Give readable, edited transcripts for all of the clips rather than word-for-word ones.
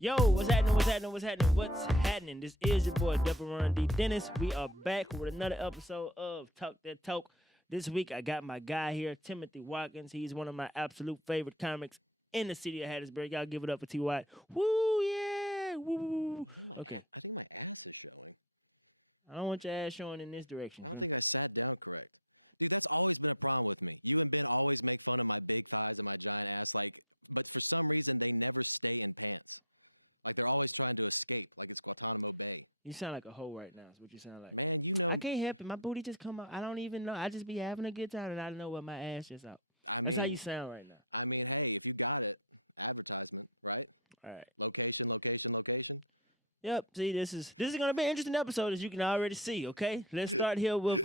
Yo, what's happening? What's happening? What's happening? What's happening? This is your boy Deveron D. Dennis. We are back with another episode of Talk That Talk. This week I got my guy here, Timothy Watkins. He's one of my absolute favorite comics in the city of Hattiesburg. Y'all give it up for T. Watt. Woo, yeah, woo. I think my ass is showing. I don't want your ass showing in this direction. I don't think I sat down correct. Dude, that's always been a problem with me. You and Ben always make fun of my big thighs and my giant ass, but for some reason they never stay in pants. Like they're always trying to escape, like it's Guantanamo Bay. You sound like a hoe right now, is what you sound like. Man, you know. I can't help it. My booty just come out. I don't even know. I just be having a good time and I know what my ass is out. I That's mean, how you sound right now. I mean, hey, if you got it, advertisement, right? All right. Location. Yep. See, this is gonna be an interesting episode, as you can already see. Okay, let's start here with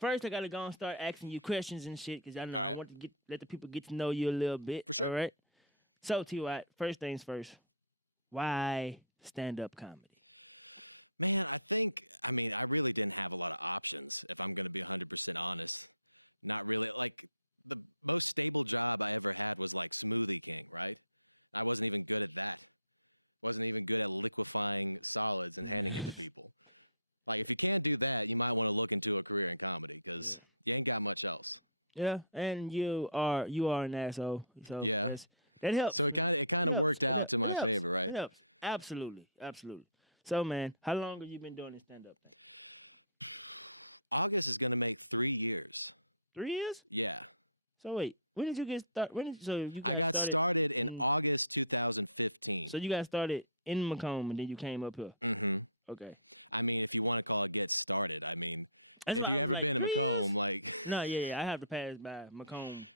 First, I gotta go and start asking you questions and shit, because I know I want to let the people get to know you a little bit. For sure. All right. So, T.Y., first things first. Why stand-up comedy? Man, I really didn't have a lot of options, if I'm gonna be 100% honest. Not really. Like, the most stable job I ever had was like Smoothie King, right? I wasn't even good at that. Wasn't even good at liquefying solids and handing it to people. Like, if you can't do that, you might want to look into a career in comedy, because you ain't got much else. Yeah, and you are an asshole. So yeah, that helps. So it kind of worked out to my favor, right? It helps. Absolutely. So, man, how long have you been doing this stand-up thing? August is gonna make 3 years. 3 years? Yeah. So wait, when did you get started? I got started in August 2015. So you got started in Macomb and then you came up here. Mm-hmm. Okay. I mean, if you want to call it get started, I mean, That's if you ever been to Macomb, like... No, yeah, I have to pass by Macomb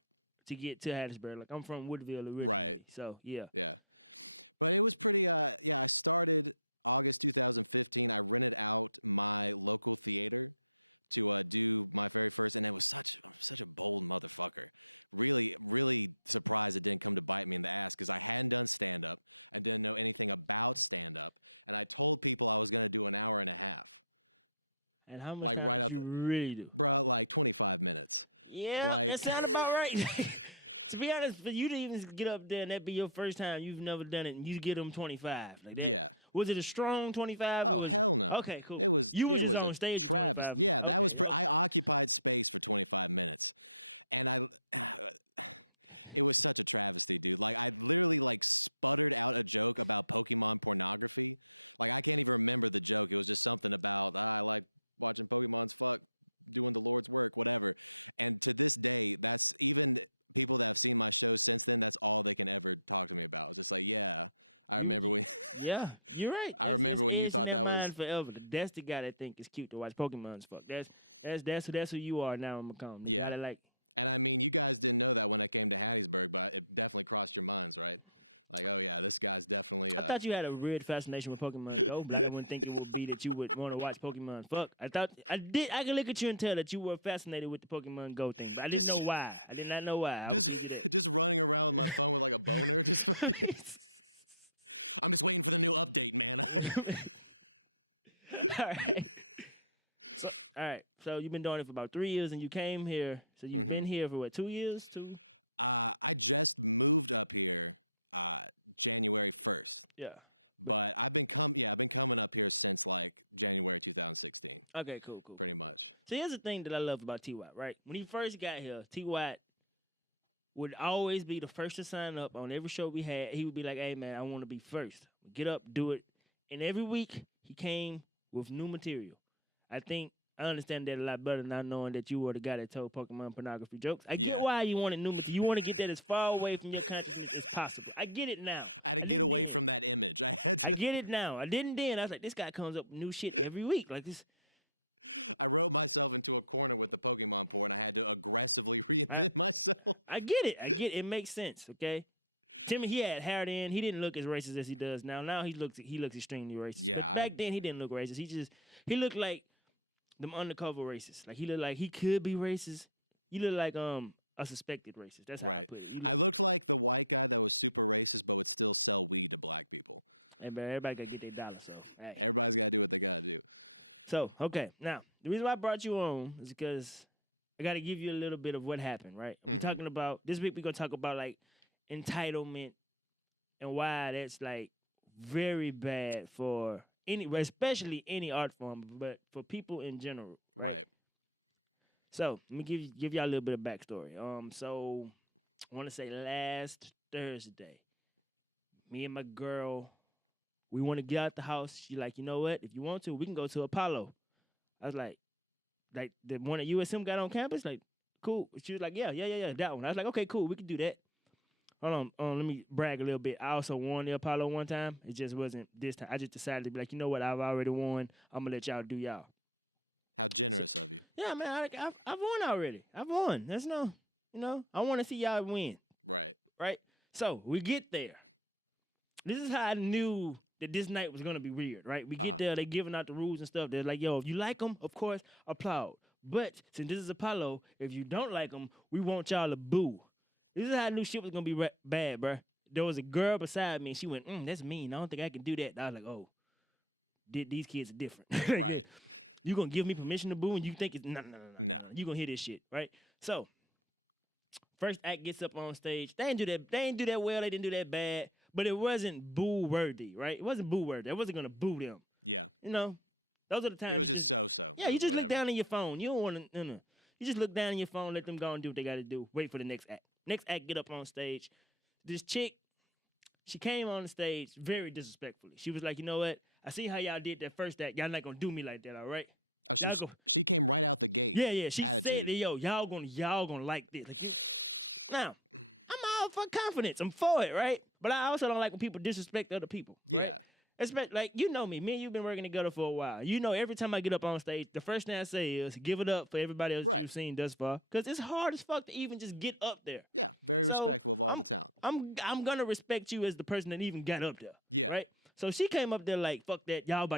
to get to Hattiesburg. Like, I'm from Woodville originally. Right. So, yeah. Yeah. But it was pretty, I started August 2015. I rented out my local theater to do my very first, and it was such a bold motherfucker. Really, really surprised it didn't come to bite me in the ass, because I hadn't done stand-up. I didn't know anything about stand-up, and I told people I was going to do an hour and a half. And how much time did you really do? Bro, like 25 minutes. Yeah, that sounds about right. To be honest, for you to even get up there and that be your first time, you've never done it, and you get them 25. Like that. Yeah. Was it a strong 25? Oh, hell no. Okay, cool. It was on stage Travis. Yeah, that was I occupied space for 25 minutes. And it was such a travesty, dude. Like, I literally sputtered out a joke about Pokemon pornography. Like, I can't even remember the joke. It was just something about I like watching Pokemons fuck, doing the Lord's work, whatever. And to this day, that's even people that have seen my show since then, that's all they can ever talk to me about. It's just like, yeah, I remember when... Yeah, you're right. I remember when you thought that was... forever. That's the guy that think it's cute to watch Pokemons fuck. That's who you are now in Macomb. Yeah. And I mean, you guys didn't know that when I came to Hattiesburg, but it definitely crossed your minds, right? Like, oh yeah, this guy's definitely... I thought you had a weird fascination with Pokemon Go, but I wouldn't think it would be that you would want to watch Pokemon fuck. I could look at you and tell that you were fascinated with the Pokemon Go thing, but I didn't know why. I did not know why. Just running around with my phone with like a boner, just fucking... I'm just waiting for the new update, man. All right. So you've been doing it for about 3 years, and you came here. So you've been here for what, 2 years? I just moved up here January 1st. Yeah. But I've been coming up here since like January 2016. Okay, cool. Pretty much. So here's the thing that I love about T.Y., right? When he first got here, T.Y. would always be the first to sign up on every show we had. He would be like, hey, man, I want to be first. Get up, do it. And every week, he came with new material. I understand that a lot better now, knowing that you were the guy that told Pokemon pornography jokes. I get why you wanted new material. You want to get that as far away from your consciousness as possible. I get it now. I had to get away from that image. I get it now. I didn't then. I was like, this guy comes up with new shit every week. Like this. I wrote myself into a corner with the Pokemon porn. I had to aggressively reinvent myself. I get it. It makes sense, okay? Timmy, he had hair then. He didn't look as racist as he does now. Now he looks extremely racist. Yeah. But back then, he didn't look racist. He looked like them undercover racists. Like, he looked like he could be racist. He looked like a suspected racist. That's how I put it. I looked like the white guy that was super racist but would still sell weed to black people. Hey, man, everybody got to get their dollar, so. Hey. Everybody's got to do what they got to do. So, okay. Now, the reason why I brought you on is because I got to give you a little bit of what happened, right? We're talking about, this week we're going to talk about, like, entitlement and why that's, like, very bad for especially any art form, but for people in general. Right. So let me give y'all a little bit of backstory. So I want to say last Thursday, me and my girl, we want to get out the house. She like, you know what? If you want to, we can go to Apollo. I was like the one that USM got on campus. Like, cool. She was like, yeah, that one. I was like, okay, cool, we can do that. Hold on, let me brag a little bit. I also won the Apollo one time. It just wasn't this time. I just decided to be like, you know what? I've already won. I'm gonna let y'all do y'all. How generous of you. Yeah, man, I've won already. I've won. That's no, I want to see y'all win. Right. Right? So we get there. This is how I knew that this night was going to be weird, right? We get there, they giving out the rules and stuff. They're like, yo, if you like them, of course, applaud. But since this is Apollo, if you don't like them, we want y'all to boo. This is how I knew shit was going to be bad, bro. There was a girl beside me, and she went, that's mean. I don't think I can do that. And I was like, oh, these kids are different. Right. You gonna give me permission to boo and you think it's no. You gonna hear this shit, right? So first act gets up on stage. They didn't do that well, they didn't do that bad, but it wasn't boo worthy, right? It wasn't boo worthy. I wasn't gonna boo them. Yeah. Those are the times. It was just so. Yeah, you just look down in your phone. You don't wanna You just look down in your phone, let them go and do what they gotta do. Wait for the next act. Next act, get up on stage. This chick, she came on the stage very disrespectfully. She was like, you know what? I see how y'all did that first act. Y'all not gonna do me like that, all right? Oh, she came right out the gate. Yeah. She attitude. said that, yo, y'all gonna like this. Now, I'm all for confidence. I'm for it, right? But I also don't like when people disrespect other people. Yeah. Right? Especially, like, me and you've been working together for a while. Every time I get up on stage, the first thing I say is, give it up for everybody else you've seen thus far. Because it's hard as fuck to even just get up there. Yeah, very respectful of all the talent. I'm gonna respect you as the person that even got up there. Yeah. Right? So she came up there like, fuck that, y'all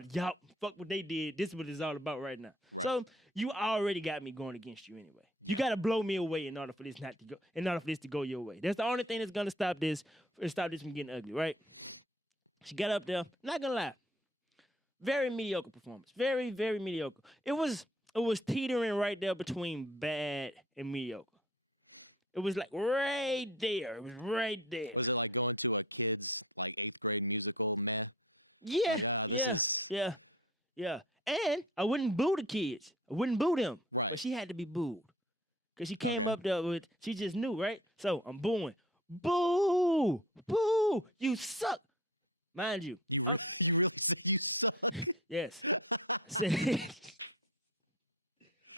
fuck what they did. This is what it's all about right now. Right. So you already got me going against you anyway. You gotta blow me away in order for this to go your way. That's the only thing that's gonna stop this from getting ugly, right? She got up there, not gonna lie. Very mediocre performance. Very, very mediocre. It was teetering right there between bad and mediocre. It was like right there. It was right there. Was it like going to a kid's like 8th grade musical? Meh. Yeah. Like, this is. Yeah. And I wouldn't boo the kids. I wouldn't boo them. Right. But she had to be booed. Because she came up there she just knew, right? So I'm booing. Boo! Boo! You suck. Mind you. You really say you suck? Yes. I'm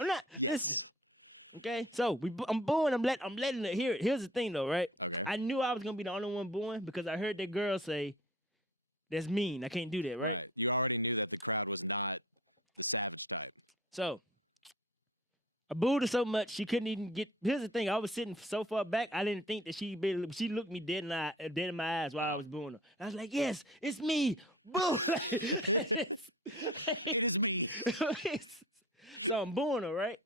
not. Yes. Okay, so I'm booing. I'm letting her hear it. Here's the thing, though, right? Okay. I knew I was gonna be the only one booing because I heard that girl say, "That's mean. I can't do that." Right. Right. You already knew that the crowd was not the savage type. So I booed her so much she couldn't even get. Here's the thing: I was sitting so far back, I didn't think that she looked me dead in my eyes while I was booing her. I was like, "Yes, it's me." Boo! It is me. So I'm booing her, right?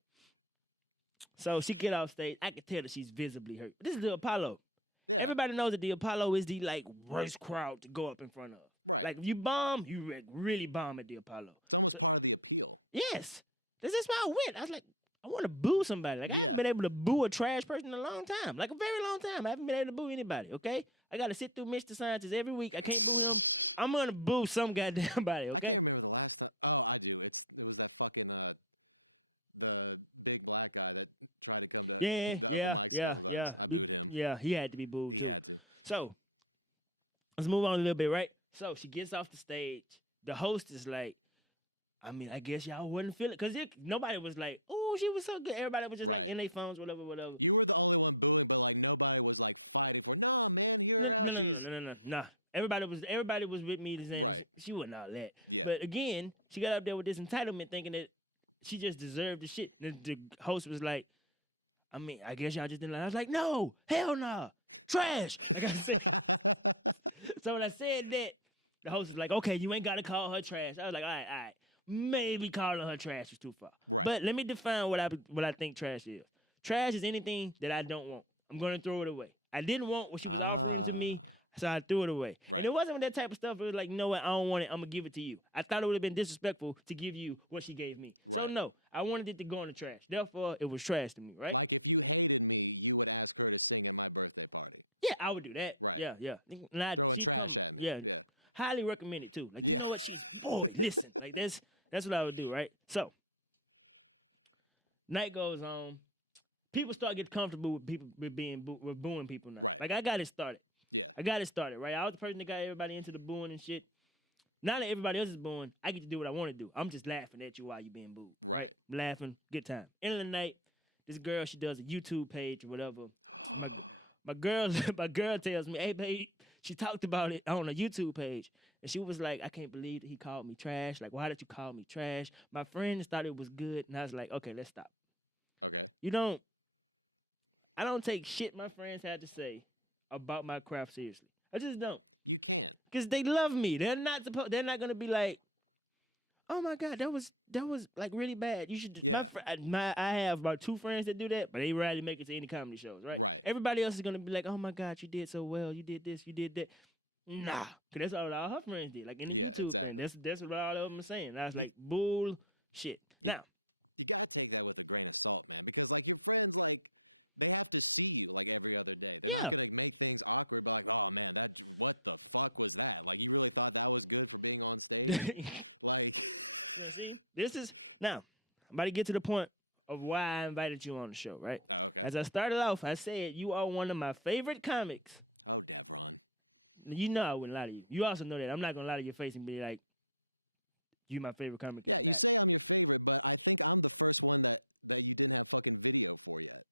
So she get off stage. I can tell that she's visibly hurt. This is the Apollo. Yeah. Everybody knows that the Apollo is the worst crowd to go up in front of. Right. Like if you bomb, you really bomb at the Apollo. It's almost part of the appeal. Yes. This is why I went. I was like, I want to boo somebody. Like I haven't been able to boo a trash person in a long time. Like a very long time. I haven't been able to boo anybody, okay? I got to sit through Mr. Scientist every week. I can't boo him. I'm going to boo some goddamn body, okay? I can't remember the last time. Oh, I do. It was that fucking the big black guy that tried to come to the open mics a couple times. I booed him. Yeah, he had to be booed. He had to. So, let's move on a little bit, right? So, she gets off the stage. The host is like, I mean, I guess y'all wouldn't feel it. Because nobody was like, oh, she was so good. Everybody was just like in their phones, whatever. You were the only one booing, but like nobody was like fighting for, nah, man, hear her out. No. Everybody was with me. Right. She wasn't all that. Yeah. But again, she got up there with this entitlement thinking that she just deserved the shit. The host was like, I mean, I guess y'all just didn't like it. I was like, no, hell no, trash. Like I said. So when I said that, the host was like, okay, you ain't got to call her trash. I was like, all right. Maybe calling her trash is too far. Right. But let me define what I think trash is. Trash is anything that I don't want. I'm going to throw it away. I didn't want what she was offering to me, so I threw it away. Right. And it wasn't that type of stuff. It was like, you know what? I don't want it. I'm going to give it to you. I thought it would have been disrespectful to give you what she gave me. Right. So, no. I wanted it to go in the trash. Therefore, it was trash to me, right? Like, if you hated me, you would ask her to sing at my birthday party. Yeah, I would do that. Right. Yeah. Throwing trash at me. Yeah. highly recommend it too. Like, Yeah. you know what? Boy, listen. Like, that's what I would do, right? So, night goes on. People start getting comfortable with people with booing people now. Right. Like, I got it started. Yeah. I got it started, right? I was the person that got everybody into the booing and shit. Now that everybody else is booing, I get to do what I want to do. I'm just laughing at you while you being booed. Right. Laughing, good time. End of the night, this girl, she does a YouTube page or whatever. my girl tells me, hey, babe, she talked about it on a YouTube page. And she was like, I can't believe that he called me trash. Like, why did you call me trash? My friends thought it was good. And I was like, okay, let's stop. Okay. I don't take shit my friends had to say about my craft seriously. I just don't. You can't. Because they love me. They're not going to be like, oh my God, that was like really bad. You should. Yeah. I have about 2 friends that do that, but they rarely make it to any comedy shows, right? Right. Everybody else is gonna be like, oh my God, you did so well. You did this. You did that. Nah, because that's all her friends did. Like in the YouTube exactly. friend, that's what all of them are saying. And I was like, bullshit. Now, you gotta take that with a grain of salt, man, because like your friends, like they have to see you like every other day. They're not gonna make things awkward, but like, oh man, what the fuck was that? Like you really thought that was good for being on stage? Like, see, this is now. I'm about to get to the point of why I invited you on the show, right? Oh, okay. As I started off, I said you are one of my favorite comics. Oh, Deveron. You know I wouldn't lie to you. You also know that. I'm not going to lie to your face and be like, you my favorite comic. Yeah, you say I'm your favorite, but I think I'm the first one that you didn't have fucking video for yet.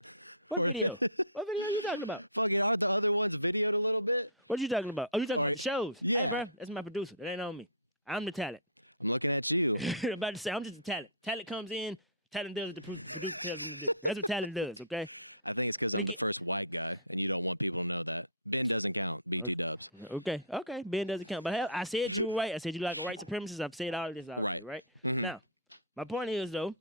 What video? What video are you talking about? Fucking, aren't the other ones videoed a little bit? What you talking about? Oh, you talking about shows? Yeah. Hey, bro, that's my producer. That ain't on me. I'm the talent. I'm looking at you. I'm about to say, I'm just the talent. Talent comes in, talent does what the producer tells him to do. That's what talent does, okay? I think it's because I'm the first white guy, and you don't want people to know that. Ben doesn't count. BT dubs. Okay. Ben doesn't count. But hell, I said you were right. I said you like a white supremacist. I've said all of this already, right? Mm-hmm. Now, my point is, though,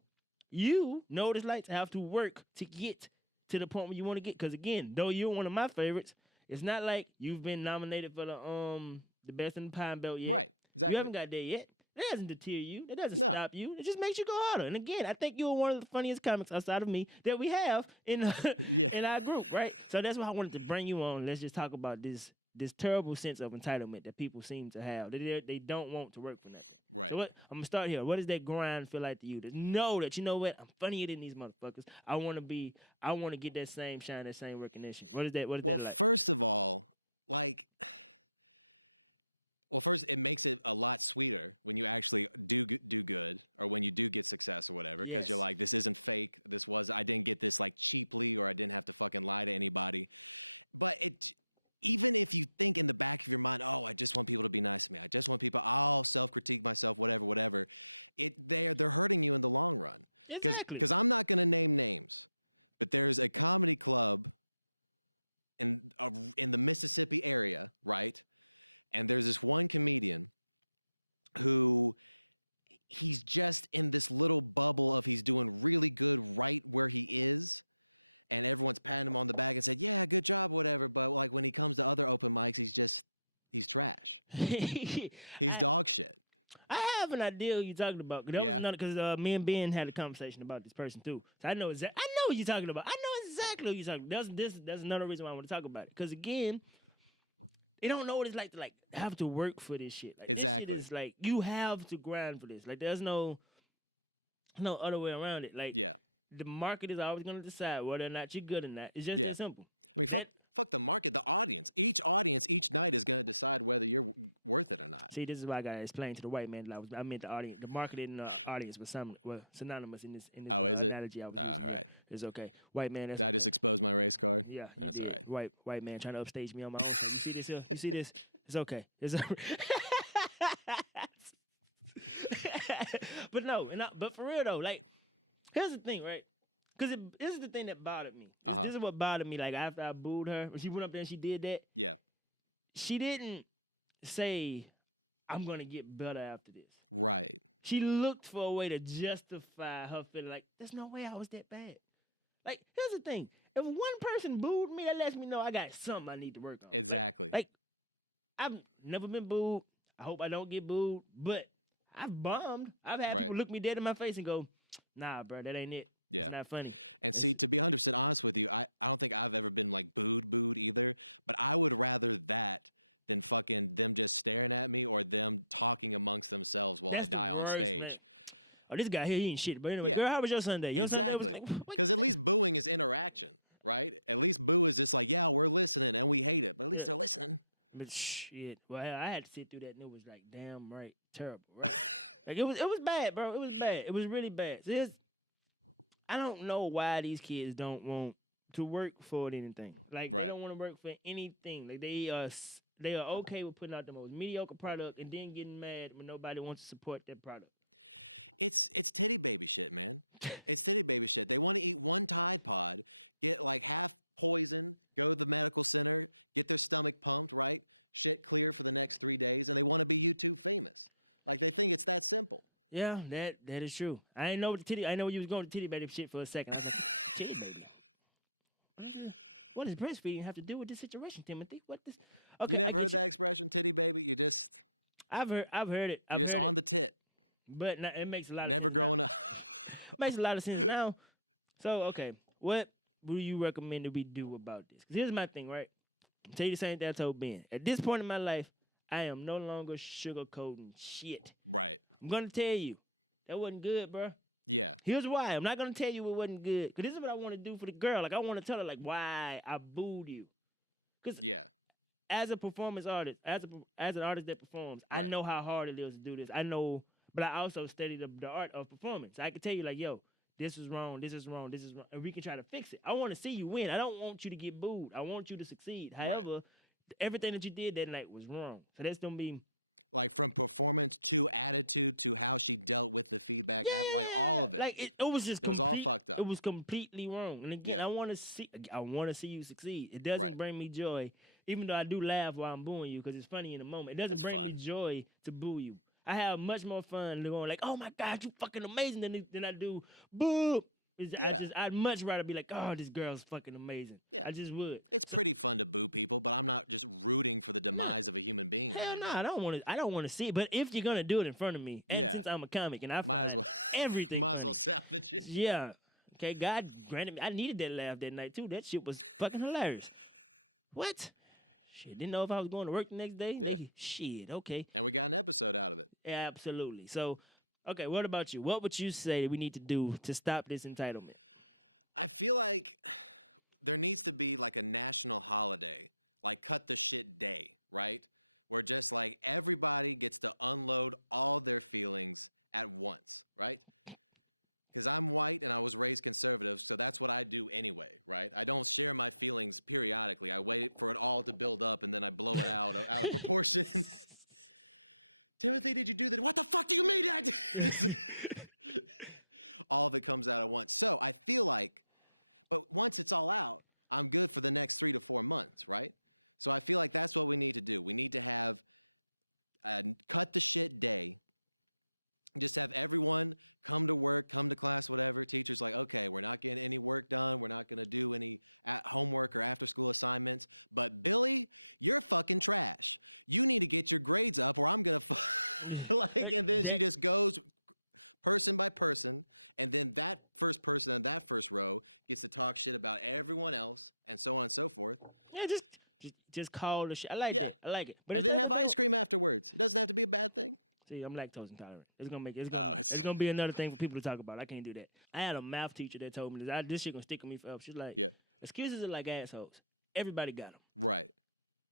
you know what it's like to have to work to get to the point where you want to get. Because, again, though you're one of my favorites, it's not like you've been nominated for the Best in the Pine Belt yet. Right. Exactly. You haven't got there yet. That doesn't deter you. That doesn't stop you. It just makes you go harder. And again, I think you're one of the funniest comics outside of me that we have in in our group, right? So that's why I wanted to bring you on. Let's just talk about this terrible sense of entitlement that people seem to have. They don't want to work for nothing. Right. So I'm gonna start here. What does that grind feel like to you? To know that, you know what, I'm funnier than these motherfuckers. I want to get that same shine, that same recognition. What is that like? Well, first of all, like. Well, first, it makes it a lot sweeter when you actually do good, or when you do get success or whatever, because you're like, this isn't fake. I didn't get this like cheaply, or I didn't have to fucking lie to anybody. But even if you think in the back of your mind, oh, I just want people to be nice to me. I just want people, I'll self-critique myself, whatever. They're hurting you in the long run. Exactly. Because I'm not going to name names, but there's a comedy club in the Mississippi area, right? And there's this one comedian who he's just in this little bubble of he's doing really good right where he is. And everyone's patting him on the back and said, yeah, good job, whatever. But like when he comes to other open mics, he's trash. He's dog shit. I have an idea what you're talking about. Because me and Ben had a conversation about this person too. So I know what you're talking about. I know exactly what you're talking about. That's another reason why I want to talk about it. Because again, they don't know what it's like to like have to work for this shit. Like, exactly. This shit is like you have to grind for this. Like there's no other way around it. Like the market is always going to decide whether or not you're good or not. It's just that simple. I mean, fuck the market. The audience. Each audience each night is going to decide whether you're worth it or not. See, this is why I got to explain to the white man that I meant the audience. The market and the audience was synonymous in this analogy I was using. All right. It's okay. White man. Did I just expose my race card? Yeah. That's all right. White man trying to upstage me on my own. So you see this here? You see this? It's okay. But for real though, like, here's the thing, right? Because this is the thing that bothered me. This is what bothered me. Like, after I booed her, when she went up there and she did that. Yeah. She didn't say, I'm going to get better after this. Right. She looked for a way to justify her feeling like, there's no way I was that bad. Like, here's the thing. If one person booed me, that lets me know I got something I need to work on. Exactly. Like I've never been booed. I hope I don't get booed. But I've bombed. I've had people look me dead in my face and go, nah, bro, that ain't it. Yeah. It's not funny. And see, to be 100% honest with you, I don't think I've ever been like booed either, but I would rather that than fucking them just staring at me or them talking amongst themselves while I That's the die on worst, stage. man. Oh, this guy here, he ain't shit. But anyway, Yeah. girl, how was your Sunday? Your Sunday was Exactly. like, Because at least booing is interaction, right? At least boo is just like, yeah, we're listening and we hate it, but at least Yeah. they're listening. But shit. Well, I had to sit through that, and it was like, damn right, terrible, right? Like it was bad, bro. It was bad. It was really bad. I don't know why these kids don't want to work for anything. Like Right. they don't want to work for anything. Like they are okay with putting out the most mediocre product and then getting mad when nobody wants to support that product. It's titty baby shit, man. It's titty baby shit. They want to eat one Tide Pod, get like half poison, go to the medical center, get their stomach pumped, right? Shit clear for the next 3 days, and they want to be YouTube famous. Like they think it's that simple. Yeah, that is true. I didn't know what the titty. I know you was going to titty baby shit for a second. I was like, titty baby. What does breastfeeding have to do with this situation, Timothy? What this? Okay, You never heard that expression, titty baby? You just I've heard it. you're just on the tit. But now, it makes a lot. Never of sense growing now. up. Makes a lot of sense now. So okay, what would you recommend that we do about this? Because here's my thing, right? I'll tell you the same thing I told Ben. At this point in my life, I am no longer sugarcoating shit. Right. I'm gonna tell you that wasn't good, bro. Yeah. Here's why. I'm not gonna tell you it wasn't good. Cause this is what I want to do for the girl. Like I want to tell her like why I booed you. Cause Yeah. as a performance artist, as an artist that performs, I Right. know how hard it is to do this. I know, but I also studied the art of performance. I can tell you like, yo, this is wrong, this is wrong, this is wrong, and we can try to fix it. I want to see you win. I don't want you to get booed. I want you to succeed. However, everything that you did that night was wrong. So that's gonna be Like from performance to attitude to how she dealt with the feedback, like all of it. Like it was just It was all fucked up. It was completely wrong. And again, Yeah. I want to see you succeed. It doesn't Right. bring me joy, even though I do laugh while I'm booing you because it's funny in the moment. It doesn't That's bring fun. me joy to boo you. I have much more fun than going like, "Oh my God, you fucking amazing," than I do boo. I'd much rather be like, "Oh, this girl's fucking amazing." Yeah. I just would. It's pretty fun to boo people, but I'm not just rooting for the demise of a human being or Hell anything. no, I don't want to see it. But if you're gonna do it in front of me, and Yeah. since I'm a comic and I Might as find well- everything, Might as funny. well salvage it. Yeah. Okay, God granted me. I needed that laugh that night too. That shit was fucking hilarious. What? Shit, didn't know if I was going to work the next day. Yeah. Nigga, shit, okay. And we got an episode out of it. Absolutely. So, okay, what about you? What would you say that we need to do to stop this entitlement? I feel like there needs to be like a national holiday, like cut the shit day, right? Where just like everybody gets to unload all their feelings at once, right? Because I'm white and I was raised conservative, so that's what I do anyway, right? I don't share my feelings periodically. I wait for it all to build up and then I blow it out of proportion. Timothy, did you do that? What the fuck do you mean? All of it comes out at once. So I feel like, but once it's all out, I'm good for the next 3 to 4 months, right? So I feel like that's what we need to do. We need to have a cut the shit day. Just have everyone come to work, come to class, whatever. Teacher's like, okay, we're not getting any work done. We're not going to do any homework or after school assignments. But Billy, you're fucking trash. You need to get your grades up or I'm going to and then she just goes person by person. And then that first person in that first row gets to talk shit about everyone else and so on and so forth. Yeah, just call the shit. I like Yeah. it. I like it. But And it's then not have gonna- ice cream afterwards. It doesn't have to be a bad thing. See, I'm lactose intolerant. It's gonna it's- it's gonna be another thing for people to talk about. I can't do that. I had a math teacher that told me this shit gonna stick with me forever. She's like, Yeah. excuses are like assholes. Everybody got them. Right.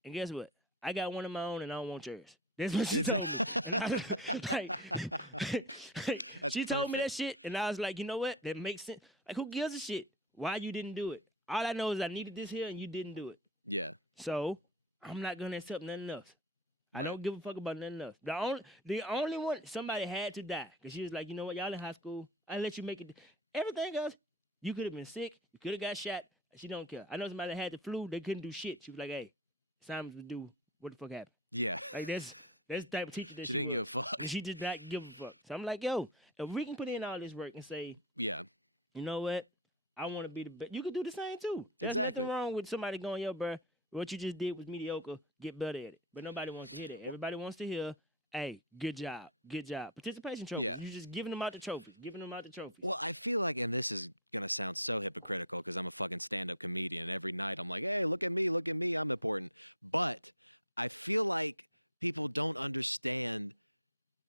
And guess what? I got one of my own, and I don't want yours. That's what she Is told that- me. And That's she told me that perfect. shit, and I was like, you know what? That makes sense. Like, who gives a shit why you didn't do it? All I know is I needed this here, and you didn't do it. Yeah. So I'm not gonna accept nothing else. I Right. don't give a fuck about nothing else. The only one, somebody had to die. Because she was like, you know what, y'all in high school, I let you make it. Everything else, you could have been sick, you could have got shot. She don't care. I know somebody that had the flu, they couldn't do shit. She was like, hey, it's time to do what the fuck happened. Yeah. Like, that's the type of teacher that She didn't give a was. fuck. And she did not give a fuck. So I'm like, yo, if we can put in all this work and say, Yeah. you know what, I want to be the best. You could do the same too. There's Exactly. nothing wrong with somebody going, yo, bro, what you just did was mediocre. Get better at it. But nobody wants to hear that. Everybody wants to hear, hey, good job. Good job. Participation trophies. Yeah. You're just giving them out the trophies. Giving them out the trophies. Well, I feel like, and this is going to sound so hypocritical because I'm a fucking stand-up comedian. Every night I'm like, hey, look at me, I'm important. But I feel like people don't understand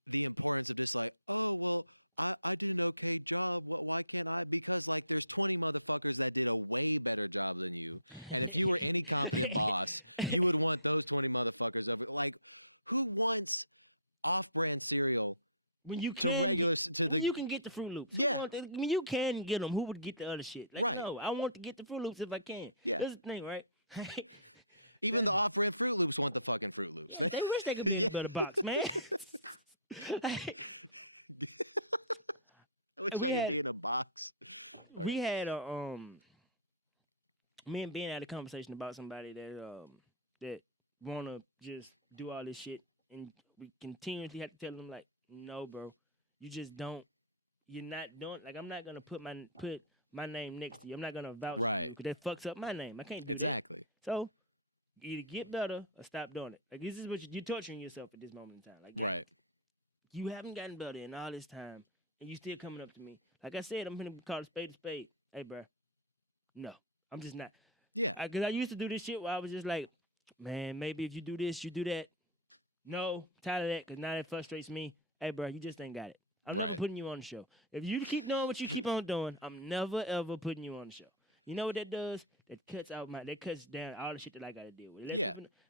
the importance of just like, oh, well, I did an okay job. Why can't I? Because like there's 20 motherfuckers that did a way better job than you. And if you were any competent boss, you would want those 20 motherfuckers over. Like, who wants off-brand cereal when you to can, regular to the? you can get the Fruit Loops. Yeah. I mean, you can get them. Who would get the other shit? Like, Right. No, I want to get the Fruit Loops if I can. Yeah. That's the thing, right? Even the off-brand Fruit Loops want the fucking Fruit Loops. They wish they could be in Yeah. a better box, man. I wish I could be in a box. We had a me and Ben had a conversation about somebody that wanna just do all this shit, and we continuously have to tell them like, no, bro, you just don't. You're not doing like I'm not gonna put my name next to you. I'm not gonna vouch for you because that fucks up my name. I can't do Exactly. that. So either get better or stop doing it. Like this is what you're torturing yourself at this moment in time. Like Right. you haven't gotten better in all this time, and you still coming up to me. Like I said, I'm gonna call a spade a spade. Hey, bro, no, I'm just not. Yeah. Because I used to do this shit where I was just like, man, maybe if you do this, you do that. No, tired of that, because now that frustrates me. Hey, bro, you just ain't got it. I'm never putting you on the show. If you keep doing what you keep on doing, I'm never, ever putting you on the show. You know what that does? That cuts down all the shit that I got to deal with.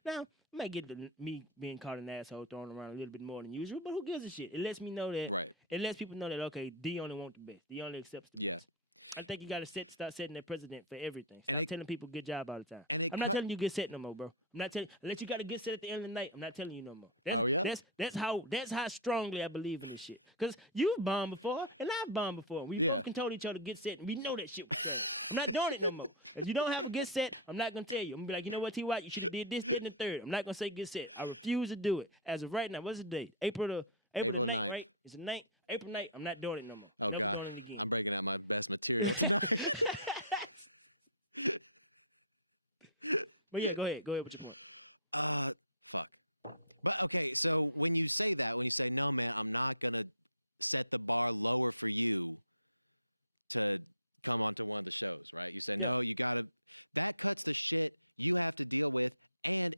Now, I might get me being called an asshole thrown around a little bit more than usual, but who gives a shit? It lets me know that. Right. It lets people know that, okay, D only wants the best. D only accepts the best. I think you got to start setting that precedent for everything. Stop telling people good job all the time. I'm not telling you get set no more, bro. I'm not telling unless you got to get set at the end of the night. I'm not telling you no more. That's how strongly I believe in this shit. Because you've bombed before and I've bombed before. We both can told each other get set and we know that shit was set. I'm not doing it no more. If you don't have a get set, I'm not gonna tell you. I'm gonna be like, you know what, T. White, you should have did this, and the third. I'm not gonna say get set. I refuse to do it. As of right now, what's the date? April the 9th, right? It's the 9th. April 9th, I'm not doing it no more. Oh, God. I'm breaking out my best material tonight. But yeah, go ahead. Go ahead with your point. Fuck. But okay, so when you say that, when you say, no, man, I'm not going to set the bar lower for you to come onto one of the shows, right? You say, no, you got to, that cuts the shit you have to deal with, and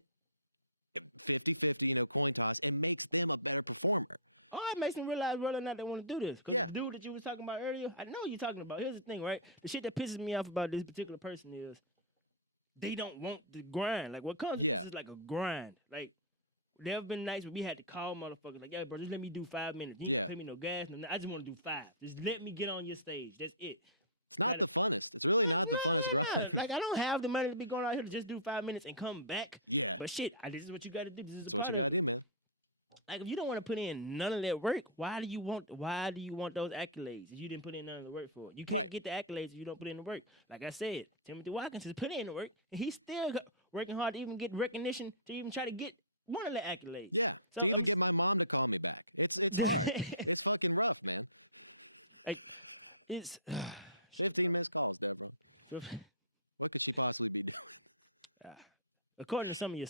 50-50, coin toss, and makes them a better performer. Oh, it makes them realize whether or not they want to do this. Because the dude that you was talking about earlier, I know you're talking about. Here's the thing, right? The shit that pisses me off about this particular person is they don't want the grind. Like, what comes this is like a grind. Like, there have been nights where we had to call motherfuckers like, yeah, bro, just let me do 5 minutes. You ain't pay me no gas. No, I just want to do 5. Just let me get on your stage. That's it. It's not the funnest. It's really not the funnest grind. Like, I don't have the money to be going out here to just do 5 minutes and come back. Yeah. But shit, this is what you got to do. This is what you got to do, man. Like, if you don't want to put in none of that work, why do you want those accolades if you didn't put in none of the work for it? You can't get the accolades if you don't put in the work. Like I said, Timothy Watkins has put in the work, and he's still working hard to even get recognition, to even try to get one of the accolades. Yeah, so to even get my mom to call me back. It's hard. It's fucking rough, man. Like, it's 15 missed calls, Deveron. What could she possibly be doing? According to some of your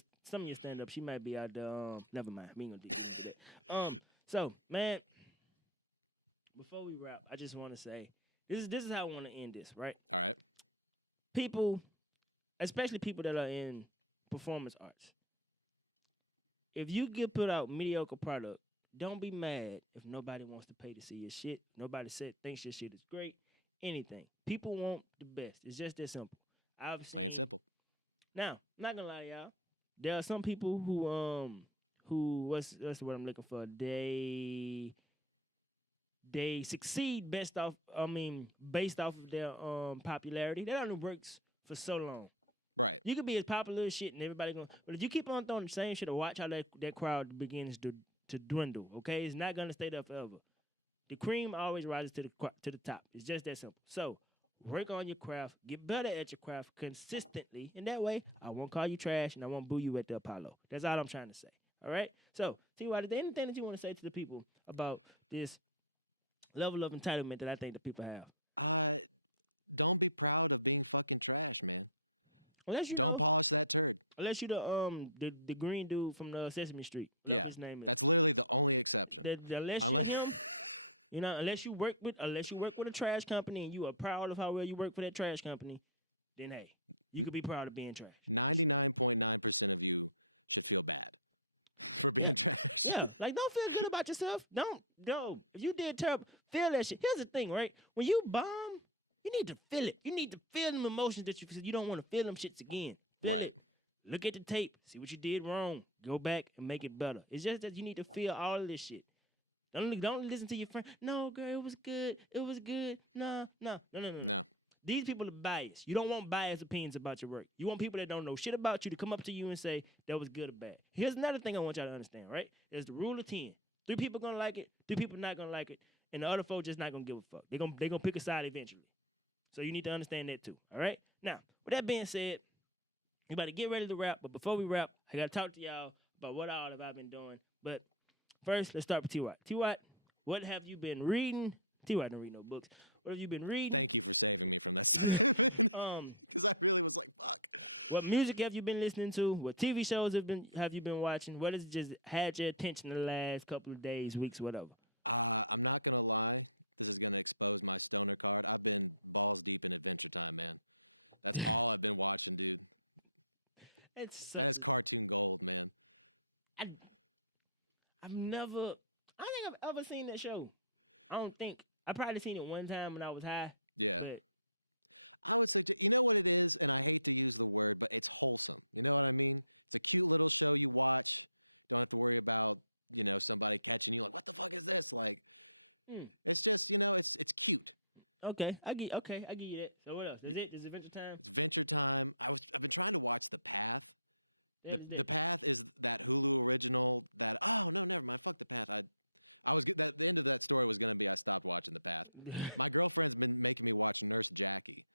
stand-up, she might be out there. Never mind. We ain't gonna dig into that. So, man, before we wrap, I just want to say this is how I want to end this, right? All right. People, especially people that are in performance arts, if you get put out mediocre product, don't be mad if nobody wants to pay to see your shit. Nobody thinks your shit is great. Anything. People want the best. It's just that simple. Obviously, plain simple. Now, I'm not gonna lie to y'all. There are some people who what's the word I'm looking for? They succeed based off of their popularity. That only works for so long. Right. You could be as popular as shit and everybody gonna, but if you keep on throwing the same shit, or watch how that crowd begins to dwindle. Okay, it's not gonna stay there forever. The cream always rises to the top. It's just that simple. So, work on your craft, get better at your craft consistently, and that way, I won't call you trash and I won't boo you at the Apollo. That's all I'm trying to say. All right? So, T.Y., is there anything that you want to say to the people about this level of entitlement that I think the people have? Don't be proud of being fucking trash, man. Don't polish that turd. Unless you the green dude from the Sesame Street. His name is. That's literally the only exception. Unless you him. Unless you work with a trash company and you are proud of how well you work for that trash company, then hey, you could be proud of being trash. 99.9% of you should feel bad for being trash. Yeah, like don't feel good about yourself. No. If you did terrible, feel that shit. Here's the thing, right? When you bomb, you need to feel it. You need to feel them emotions that you don't want to feel them shits again. Feel Right. it. Look at the tape. See what you did wrong. Go back and make it better. It's just that you need to feel all of this shit. Don't listen to your friend. No, girl, it was good. It was good. No. No. These people are biased. You don't want biased opinions about your work. You want people that don't know shit about you to come up to you and say that was good or bad. Here's another thing I want y'all to understand, right? There's the rule of 10. 3 people gonna like it, 3 people not gonna like it, and the other folks just not gonna give a fuck. They gonna pick a side eventually. So you need to understand that too. All right? Now, with that being said, we about to get ready to wrap, but before we wrap, I gotta talk to y'all about what all have I been doing. But first, let's start with T-Watt. T-Watt, what have you been reading? T-Watt don't read no books. What have you been reading? Thank you for saving me from that statement. Because I really was like, fuck. What music have you been listening to? What TV shows have you been watching? What has just had your attention the last couple of days, weeks, whatever? I'm not going to lie. This is going to expose my stoner card. I've been balls deep in Adventure Time, man. That's all I've been watching, dude. That is cartoon gold, man. I don't think I've ever seen that show. I don't think. I probably seen it one time when I was high. Yeah. But I would say, you know what it is, and I hate to use the word, but it's wholesome. You know what I mean? It's a cute little show you watch. Don't have to worry about, somebody catching you like, what the fuck is this? Like, it's just, it's cute. Okay, I give you that. So what else? Is it? Is it Adventure Time? It's Adventure Time. I've been trying to watch The Path. The Path is that Hulu original that, oh, no, never mind. Fuck The Path. The end of that story was going to be I stopped watching The Path. My girlfriend's been making me watch Nurse Jackie.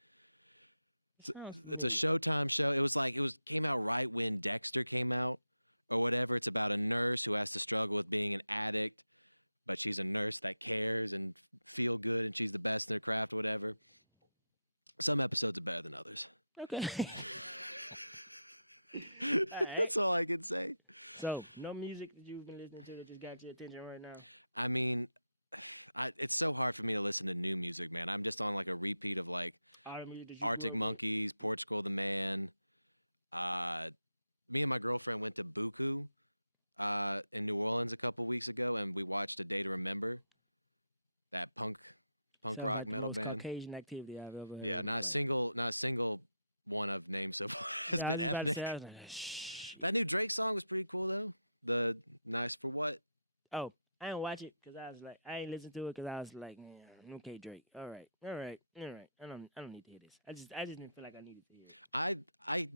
It's a Showtime show. It came out right when Dexter came out or whatever. It's about a nurse who has to struggle with being an addict, but she's a nurse that cares and feel good, and she's the best in her craft or whatever. Some episodes are better than others. Okay. That's all I can say. So, no music that you've been listening to that just got your attention right now? I mean, it's so hard for me to listen to new music, man. I'm just on like a repeat of like Arctic Monkeys, Portugal the Man. Me and my girlfriend went to Buku in New Orleans a couple weeks ago, and we watched A Day to Remember, that punk rock like metal the most band. Caucasian activity I've ever heard. Yeah, not a single one I've named so far has been ethnic. I was like, shh. That new Drake song was pretty cool though. The Nice for What. Oh, I didn't watch it because I was like, I ain't listen to it because I was like, yeah, okay, Drake. All right. I don't need to hear this. I just didn't feel like I needed to hear it. I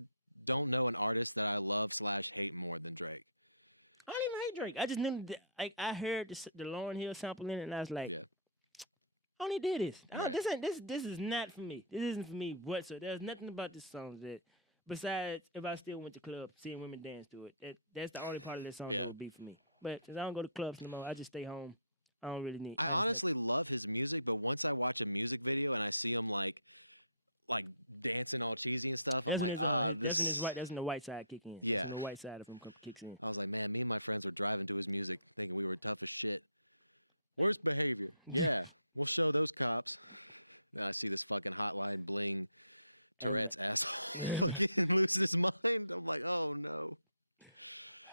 don't know an artist that I love / hate more than Drake. I don't even hate Drake. I just knew I heard the Lauryn Hill sample in it, and I was like, Yeah. I don't need to hear this. Right. This is not for me. This isn't for me whatsoever. There's nothing about this song that, besides if I still went to clubs, seeing women dance to it, that's the only part of this song that would be for me. But since I don't go to clubs no more, I just stay home. I don't really need. I honestly love his music, but once I watch a music video and I see him like dancing all cheesy and stuff, I'm like, this. That's when the white side kick in. Yeah. That's when the white side of him kicks in. I was like, man, me and my friends were driving to his music thinking we were tough as shit. Worst behavior. Yeah, we'll show those cops. Then I see this fucking Hotline Bling Tourette's asshole fucking losing his mind. I'm like, oh no.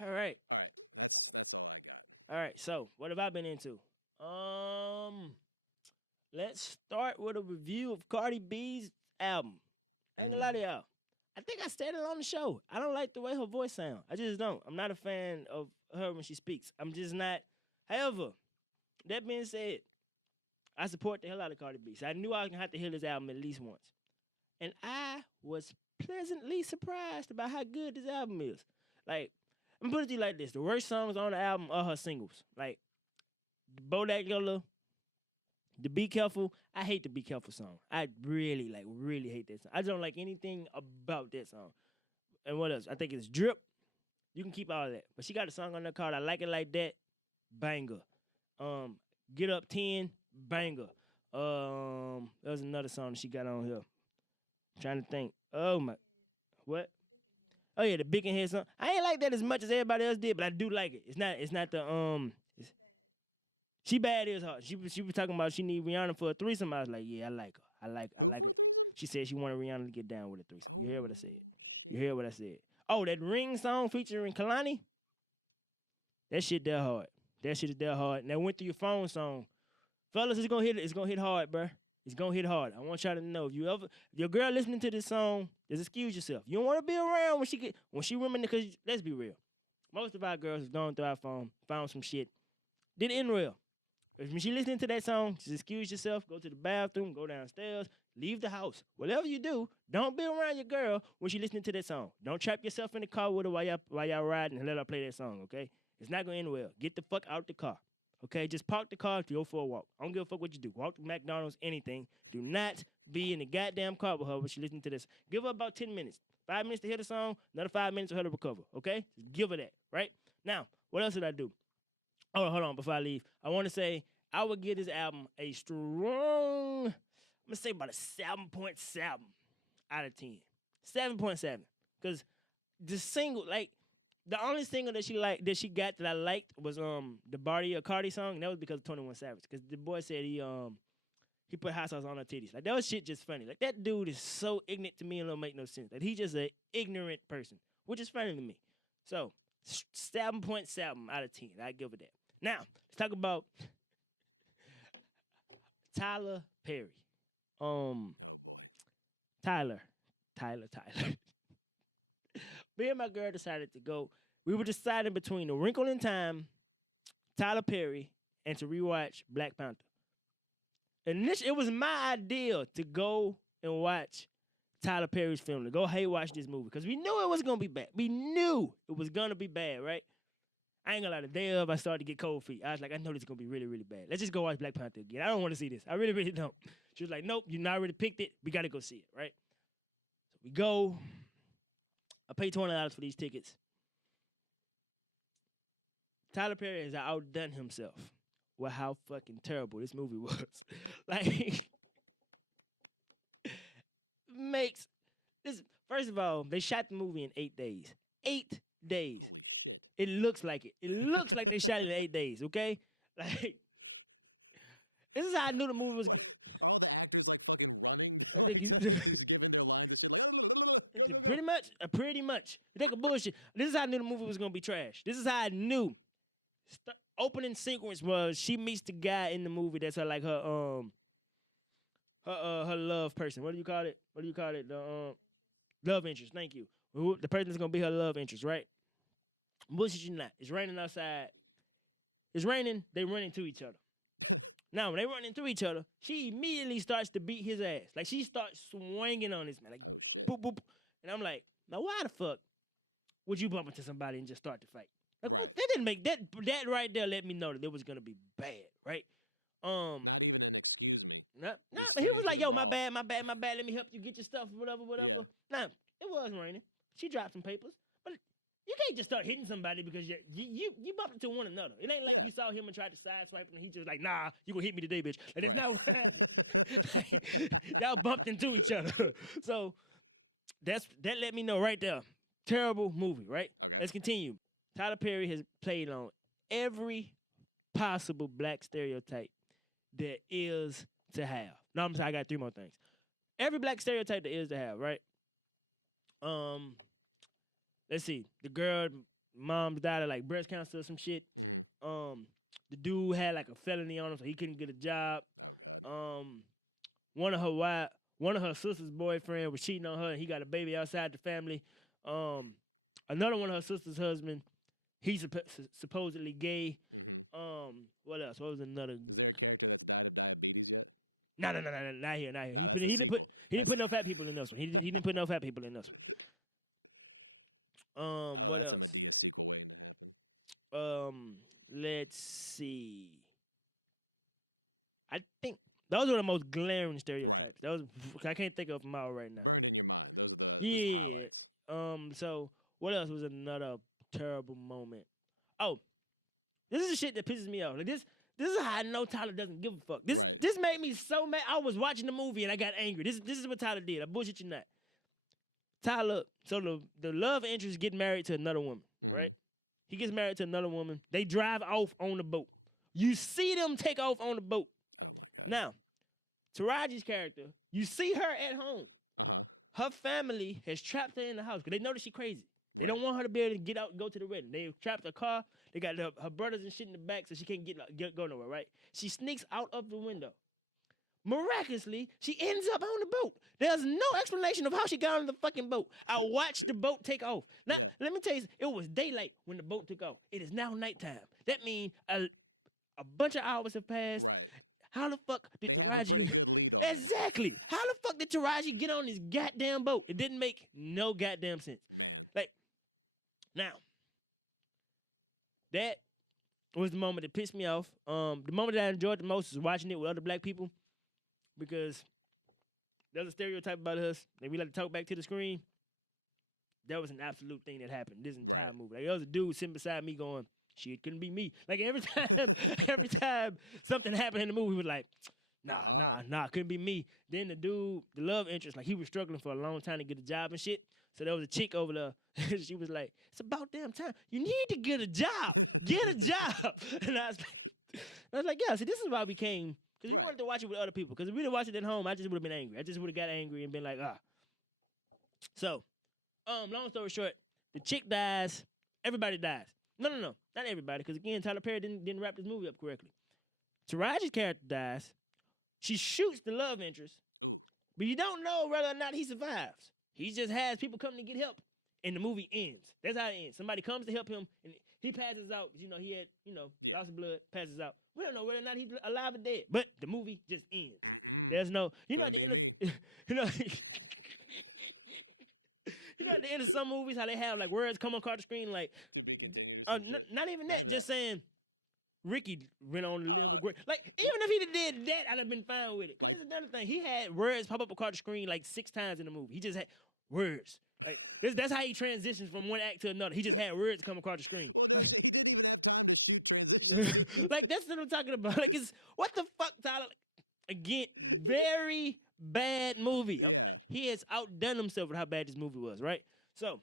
All right. That's all I got. All right. So what have I been into? Let's start with a review of Cardi B's album. I'm gonna lie to y'all. I think I said it on the show. I don't like the way her voice sounds. I just don't. I'm not a fan of her when she speaks. I'm just not. However, that being said, I support the hell out of Cardi B. So I knew I was gonna have to hear this album at least once. And I was pleasantly surprised about how good this album is. Like, I'm gonna put it to you like this. The worst songs on the album are her singles. Like, Bodak Yellow, the Be Careful. I hate the Be Careful song. I really hate that song. I don't like anything about that song. And what else? I think it's Drip. You can keep all of that. But she got a song on there called I Like It Like That. Banger. Get Up 10. Banger. There's another song she got on here. I'm trying to think. Oh my. What? Oh yeah, the Big and Head song. I ain't like that as much as everybody else did, but I do like it. It's not the She Bad is hard. She was talking about she need Rihanna for a threesome. I was like, yeah, I like her. Who for a threesome? She said she wanted Rihanna to get down with a threesome. Oh, you hear what I said? Shit. You hear what I said? Oh, that Ring song featuring Kalani. That shit that hard. That shit is that hard. And that Went Through Your Phone song. Fellas, it's gonna hit hard, bruh. It's gonna hit hard. I want y'all to know if your girl listening to this song, just excuse yourself. You don't want to be around when she reminisce. Because let's be real, most of our girls have gone through our phone, found some shit, didn't end well. When she listening to that song, just excuse yourself. Go to the bathroom, go downstairs, leave the house. Whatever you do, don't be around your girl when she listening to that song. Don't trap yourself in the car with her while y'all riding and let her play that song. Okay, it's not gonna end well. Get the fuck out the car. Okay, just park the car to go for a walk. I don't give a fuck what you do. Walk to McDonald's, anything. Do not be in the goddamn car with her when she listening to this. Give her about 10 minutes. 5 minutes to hear the song, another 5 minutes for her to recover. Okay? Just give her that, right? Now, what else did I do? Oh, hold on, before I leave. I want to say I would give this album a strong, I'm going to say about a 7.7 out of 10. 7.7. Because the single, like, the only single that she got that I liked was the Cardi song, and that was because of 21 Savage. Because the boy said he put hot sauce on her titties. Like that was shit just funny. Like that dude is so ignorant to me and it don't make no sense. Like he's just an ignorant person, which is funny to me. So 7.7 out of 10. I give it that. Now let's talk about Tyler Perry. Oh boy. Tyler. Me and my girl decided to go. We were deciding between A Wrinkle in Time, Tyler Perry, and to rewatch Black Panther. And it was my idea to go and watch Tyler Perry's film, to go, hey, watch this movie. Because we knew it was going to be bad. We knew it was going to be bad, right? I ain't gonna lie, the day of, I started to get cold feet. I was like, I know this is going to be really, really bad. Let's just go watch Black Panther again. I don't want to see this. I really, really don't. She was like, nope, you already picked it. We got to go see it, right? So we go. I paid $20 for these tickets. Tyler Perry has outdone himself with how fucking terrible this movie was. Like, makes this. First of all, they shot the movie in 8 days. 8 days. Holy shit! It looks like it. It looks like they shot it in 8 days. Okay, like. This is how I knew the movie was. What? Are all the actors like fucking running, like just giving their lines and shit, like go. Pretty much. They could bullshit. This is how I knew the movie was gonna be trash. This is how I knew. Opening sequence was she meets the guy in the movie that's her love person. What do you call it? The love interest. Thank you. The person that's gonna be her love interest, right? Bullshit you not. It's raining outside. It's raining. They run into each other. Now, when they run into each other, she immediately starts to beat his ass. Like, she starts swinging on this man. Like, oh, shit. Boop, boop. And I'm like, now, why the fuck would you bump into somebody and just start to fight? Right. That didn't make... That right there let me know that it was going to be bad, right? Not even an excuse me. Just straight he was like, yo, my bad. Let me help you get your stuff, whatever. Yeah. Now, it wasn't raining. She dropped some papers. But you can't just start hitting somebody because you bumped into one another. It ain't like you saw him and tried to sideswipe and he just like, nah, you gonna hit me today, bitch. And right. y'all bumped into each other. So that let me know right there. Terrible movie, right? Okay. Let's continue. Tyler Perry has played on every possible black stereotype there is to have. No, I got 3 more things. Every black stereotype there is to have, right? Let's see. The girl, mom died of like breast cancer or some shit. Mm-hmm. The dude had like a felony on him, so he couldn't get a job. Oh God. One of her sister's boyfriend was cheating on her, and he got a baby outside the family. Another one of her sister's husband, he's supposedly gay. Mm-hmm. What else? What was another? Is there a character that's died of diabetes yet? No, not here. Nah, that's the sequel. He didn't put no fat people in this one. He didn't put no fat people in this one. That's a Medea sequel waiting to happen. Let's see. I think those are the most glaring stereotypes. Right. Those I can't think of them all right now. Burned in your mind. Those are the highlights. So what else was another terrible moment? Oh, this is the shit that pisses me off. Like this is how I know Tyler doesn't give a fuck. This made me so mad. I was watching the movie and I got angry. This is what Tyler did. I bullshit you not. Tyler, so the love interest get married to another woman, right? He gets married to another woman. They drive off on the boat. You see them take off on the boat. Oh my God. Now, Taraji's character, you see her at home. Uh-huh. Her family has trapped her in the house because they know that she's crazy. They don't want her to be able to get out and go to the wedding. They trapped her car. They got her brothers and shit in the back, so she can't go nowhere, right? She sneaks out of the window. Miraculously, she ends up on the boat. There's no explanation of how she got on the fucking boat. I watched the boat take off. Now, let me tell you, it was daylight when the boat took off. It is now nighttime. That means a bunch of hours have passed. Right. How the fuck did they have a pretty good lead on her. Exactly. How the fuck did Taraji get on this goddamn boat? It didn't make no goddamn sense. Man. Like, now, that was the moment that pissed me off. The moment that I enjoyed the most was watching it with other black people because there's a stereotype about us that we like to talk back to the screen. That was an absolute thing that happened. This entire movie. Like, there was a dude sitting beside me going, shit, couldn't be me. Like, every time something happened in the movie, he was like, nah, couldn't be me. Then the dude, the love interest, like, he was struggling for a long time to get a job and shit. So there was a chick over there. She was like, it's about damn time. You need to get a job. Get a job. And I was like, yeah, see, this is why we came. Because you wanted to watch it with other people. Because if we didn't watch it at home, I just would have been angry. I just would have got angry and been like, So, long story short, the chick dies. Everybody dies. No, not everybody. Because again, Tyler Perry didn't wrap this movie up correctly. Taraji's character dies. She shoots the love interest. Ooh. But you don't know whether or not he survives. He just has people coming to get help, and the movie ends. That's how it ends. Somebody comes to help him, and he passes out. You know, he had, lots of blood, passes out. We don't know whether or not he's alive or dead, but the movie just ends. There's no... Couldn't be me. You know, at the end of some movies, how they have, like, words come across the screen, like... To be continued or some shit? Not even that, just saying... Ricky went on the like, even if he did that, I'd have been fine with it. Like, this is another thing. He had words pop up across the screen like 6 times in the movie. He just had words. Like, that's how he transitions from one act to another. He just had words come across the screen. Well, no, he didn't even have time to shoot transition scenes. Like, that's what I'm talking about. Like, it's, what the fuck, Tyler? Again, very bad movie. Yeah. He has outdone himself with how bad this movie was, right? So,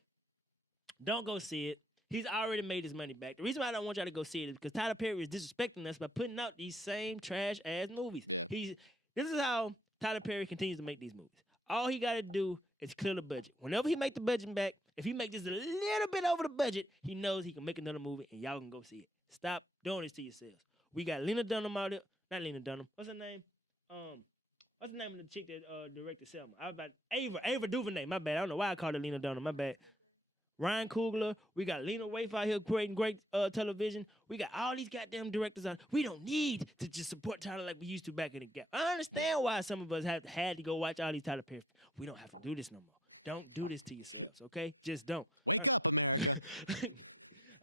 don't go see it. He's already made his money back. The reason why I don't want y'all to go see it is because Tyler Perry is disrespecting us by putting out these same trash-ass movies. Yeah. This is how Tyler Perry continues to make these movies. All he got to do is clear the budget. Whenever he make the budget back, if he makes just a little bit over the budget, he knows he can make another movie and y'all can go see it. Stop doing this to yourselves. We got Lena Dunham out there. Not Lena Dunham. What's her name? What's the name of the chick that directed Selma? I was about Ava DuVernay. My bad. I don't know why I called her Lena Dunham. My bad. Ryan Coogler, we got Lena Waithe out here creating great television. We got all these goddamn directors out. We don't need to just support Tyler like we used to back in the gap. I understand why some of us have had to go watch all these Tyler Perry. We don't have to do this no more. Don't do this to yourselves, okay? Just don't. Wake up, America.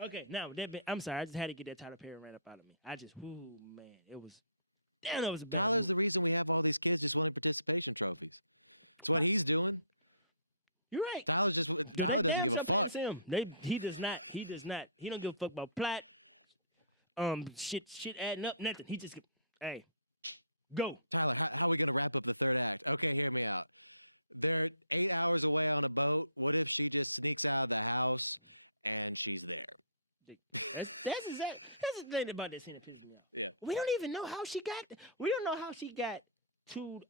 Okay, now, I'm sorry. I just had to get that Tyler Perry rant up out of me. Man, it was, damn, it was a bad Tyler's movie. the reason we have all these kids just winning participation trophies. It's what he's doing. You're right. Tyler doesn't give a fuck. He does not. He don't give a fuck about plot. Shit adding up, nothing. He just, hey, go. Tyler, how are we going to wrap up the third act? Okay, hear me out. They're 8 hours away on a boat. What if she just sneaks out of the house and she's there? That's the thing about that scene that pisses me off. Yeah. We don't even know how she got. We don't know how she got to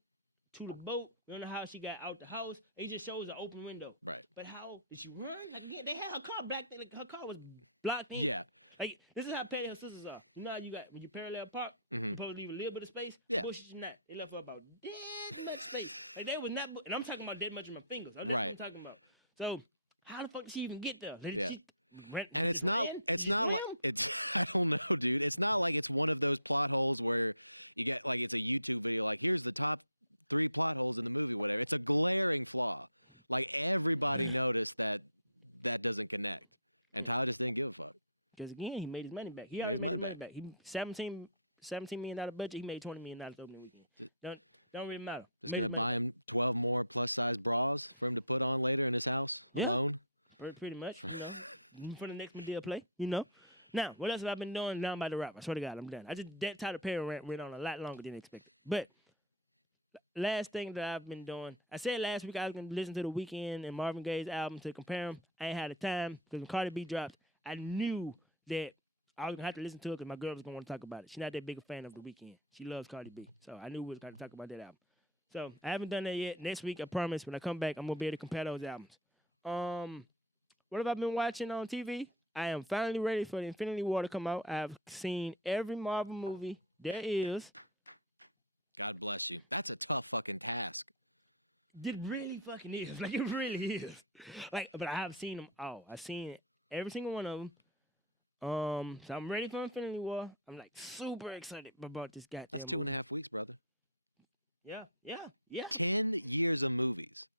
the boat. We don't know how she got out the house. It just shows an open window. Right. But how did she run? Like, again, they had her car blacked. Like, her car was blocked in. Yeah. Like, this is how petty her sisters are. You know how you got, when you parallel park, you're supposed to leave a little bit of space? Yeah. Bullshit, you not. They left her about that much space. Like, they was not, and I'm talking about that much of my fingers. That's what I'm talking about. So, how the fuck did she even get there? And it's not like I don't know, dude. It's not like it's one of those plot holes where you get, like, it's a YouTube video, like, here's the top 3 plot holes in the movie, whatever. It's a glaring flaw. Like, everybody noticed that doesn't connect. And Tyler just didn't give a fuck. Because, again, he made his money back. He made his money back. He $17 million budget. He made $20 million opening weekend. Don't really matter. Just going to buy him 12 more plus-size bras for him to put on later in his house alone? Pretty much, for the next Madea play, Now, what else have I been doing? Now I'm about to wrap. I swear to God, I'm done. That Tyler Perry rant went on a lot longer than expected. But last thing that I've been doing, I said last week I was going to listen to The Weeknd and Marvin Gaye's album to compare them. I ain't had the time because when Cardi B dropped, I knew that I was going to have to listen to it because my girl was going to want to talk about it. She's not that big a fan of The Weeknd. She loves Cardi B. So I knew we was going to talk about that album. So I haven't done that yet. Next week, I promise, when I come back, I'm going to be able to compare those albums. what have I been watching on TV? I am finally ready for the Infinity War to come out. I have seen every Marvel movie there is. God bless you. That's a tough fucking task. It really fucking is. Like, it really is. Like, but I have seen them all. I've seen every single one of them. So I'm ready for Infinity War. I'm like super excited about this goddamn That's 2.5 weeks, brother. Yeah. 10 years of movies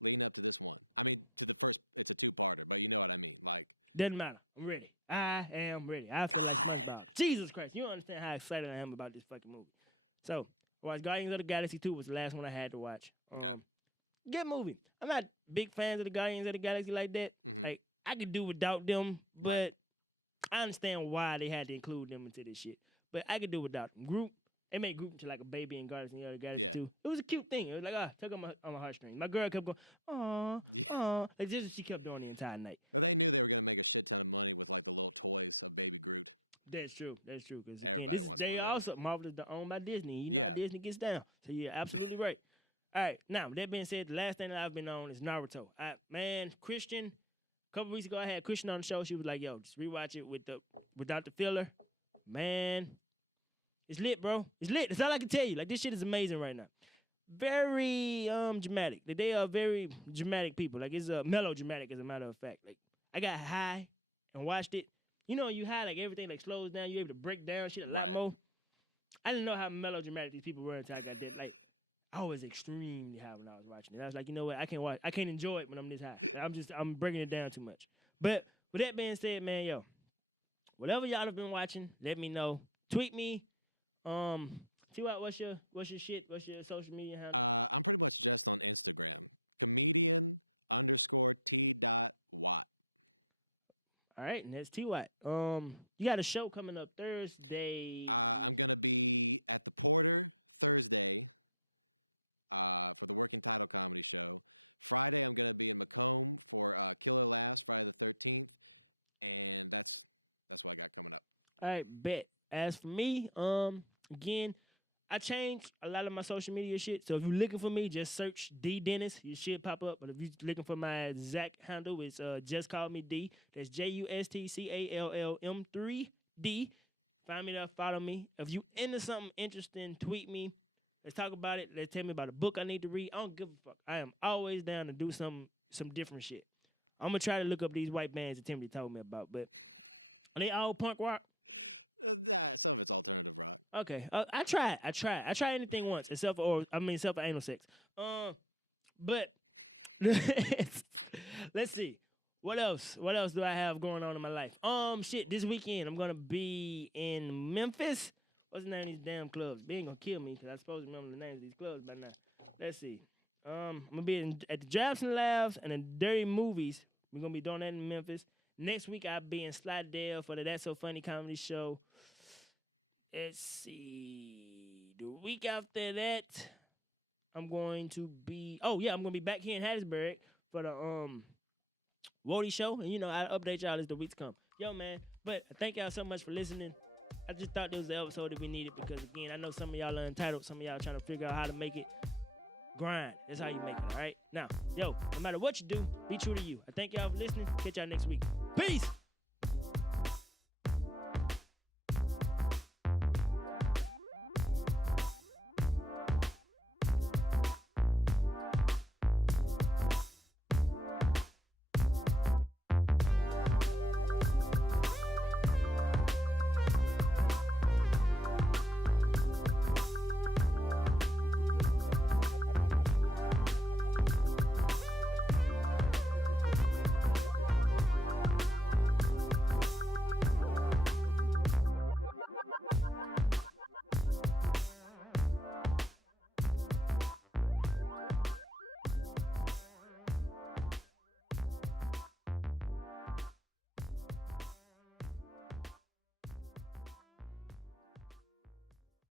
leading up to this one. I mean, to the first, it's a two-parter, but you know what I mean. Like, doesn't matter. I'm ready. I am ready. I feel like I'm about Jesus Christ. You don't understand how excited I am about this fucking movie. So, I watched Guardians of the Galaxy 2 was the last one I had to watch. Okay. Good movie. I'm not big fans of the Guardians of the Galaxy like that. Mhm. Like, I could do without them, but Right. I understand why they had to include them into this shit. But I could do without them. Groot, they made Groot into like a baby in Guardians of the Galaxy Yeah. 2. It was a cute thing. It was like, tug on my heartstrings. My girl kept going, aw, Yeah. aw. Like, just she kept doing the entire night. Well, they knew they were going to make a shit ton of money with like the little toys of Baby Groot. That's true. That's true. Cause Everybody wants one of they those. also Marvel is owned by Disney. You know Yeah. how Disney gets down. So you're absolutely right. All right. Now, that being said, the last thing that I've been on is Naruto. Man, Christian, a couple weeks ago I had Christian on the show. She was like, yo, just rewatch it without the filler. Man, it's lit, bro. It's lit. That's all I can tell you. Like, this shit is amazing right now. Very dramatic. Like, they are very dramatic people. Like, it's melodramatic, as a matter of fact. Like, I got high and watched it. You know, you high, like, everything like slows down. You're able to break down shit a lot Right. more. I didn't know how melodramatic these people were until I got that. Like, I was extremely high when I was watching it. I was like, you know what? I can't enjoy it when I'm this high. I'm breaking it down too much. But with that being said, man, yo, whatever y'all have been watching, let me know. Tweet me. T-Watt, what's your shit? What's your social media handle? I'm pretty much just on Instagram. Comedian_T.Watt. All right, and that's T-Watt. You got a show coming up Thursday. I'm going to be at the Porter Thursday for the Working Title Comedy Show. Friday, I'm going to be in Macomb for Killer Laughs, Friday the 13th. And that's what I got coming up. All right, bet. As for me, again, I changed a lot of my social media shit. So if you're looking for me, just search D Dennis. You should pop up. But if you're looking for my exact handle, it's just call me D. That's JUSTCALLM3D. Find me there, follow me. If you into something interesting, tweet me. Let's talk about it. Let's tell me about a book I need to read. I don't give a fuck. I am always down to do some different shit. I'm gonna try to look up these white bands that Timothy told me about, but are they all punk rock? Some of it's alternative rock. Okay, I try anything once except for anal sex. But let's see. What else do I have going on in my life? Shit, this weekend I'm gonna be in Memphis. What's the name of these damn clubs? They ain't gonna kill me because I'm supposed to remember the names of these clubs by now. Let's see. I'm gonna be at the Jabson Labs and the Dirty Movies. We're gonna be doing that in Memphis. Next week I'll be in Slidell for the That's So Funny comedy show. Let's see. The week after that, I'm going to be back here in Hattiesburg for the Wody show. And I'll update y'all as the weeks come. Yo, man. But thank y'all so much for listening. I just thought this was the episode that we needed because, again, I know some of y'all are entitled. Some of y'all trying to figure out how to make it. Grind. That's how you make it, all right? Now, yo, no matter what you do, be true to you. I thank y'all for listening. Catch y'all next week. Peace!